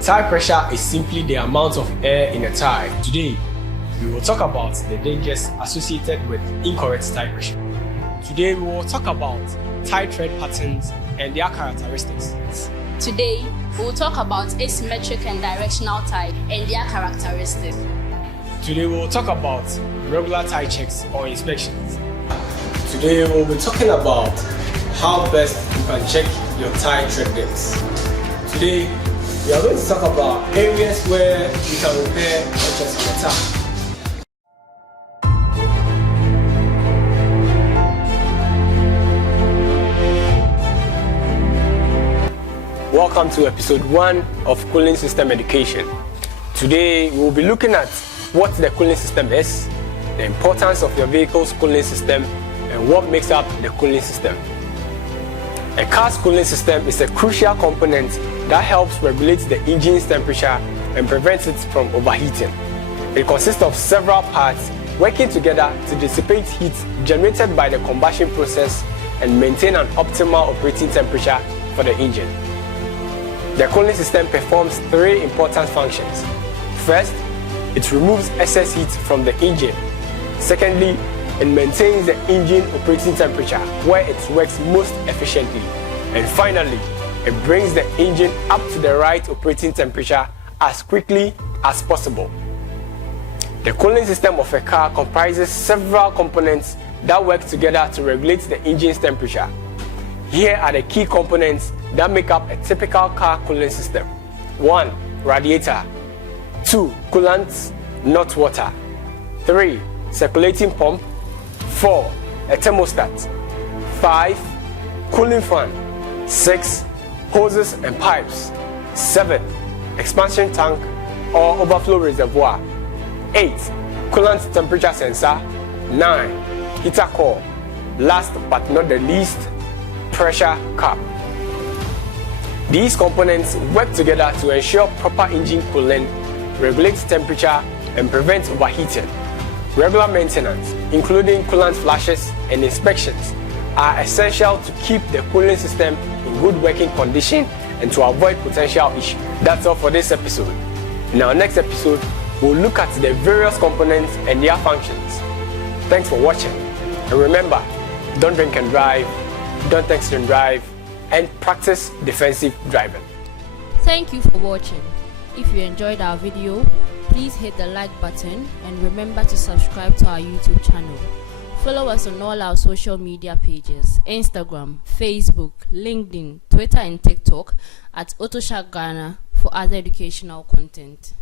Tire pressure is simply the amount of air in a tire. Today, we will talk about the dangers associated with incorrect tire pressure. Today, we will talk about tire tread patterns and their characteristics. Today, we will talk about asymmetric and directional tire and their characteristics. Today, we will talk about regular tire checks or inspections. Today, we will be talking about how best you can check your tire tread depths. Today, we are going to talk about areas where you can repair punctures on the tire. Welcome to episode 1 of Cooling System Education. Today we will be looking at what the cooling system is, the importance of your vehicle's cooling system, and what makes up the cooling system. A car's cooling system is a crucial component that helps regulate the engine's temperature and prevents it from overheating. It consists of several parts working together to dissipate heat generated by the combustion process and maintain an optimal operating temperature for the engine. The cooling system performs 3 important functions. First, it removes excess heat from the engine. Secondly, it maintains the engine operating temperature where it works most efficiently. And finally, it brings the engine up to the right operating temperature as quickly as possible. The cooling system of a car comprises several components that work together to regulate the engine's temperature. Here are the key components that make up a typical car cooling system. 1. Radiator. 2. Coolant, not water. 3. Circulating pump. 4. A thermostat. 5. Cooling fan. 6. Hoses and pipes. 7. Expansion tank or overflow reservoir. 8. Coolant temperature sensor. 9. Heater core. Last but not the least, pressure cap. These components work together to ensure proper engine cooling, regulate temperature, and prevent overheating. Regular maintenance, including coolant flashes and inspections, are essential to keep the cooling system in good working condition and to avoid potential issues. That's all for this episode. In our next episode, we'll look at the various components and their functions. Thanks for watching. And remember, don't drink and drive, don't text and drive, and practice defensive driving. Thank you for watching. If you enjoyed our video, please hit the like button and remember to subscribe to our YouTube channel. Follow us on all our social media pages: Instagram, Facebook, LinkedIn, Twitter and TikTok at Autoshark Ghana for other educational content.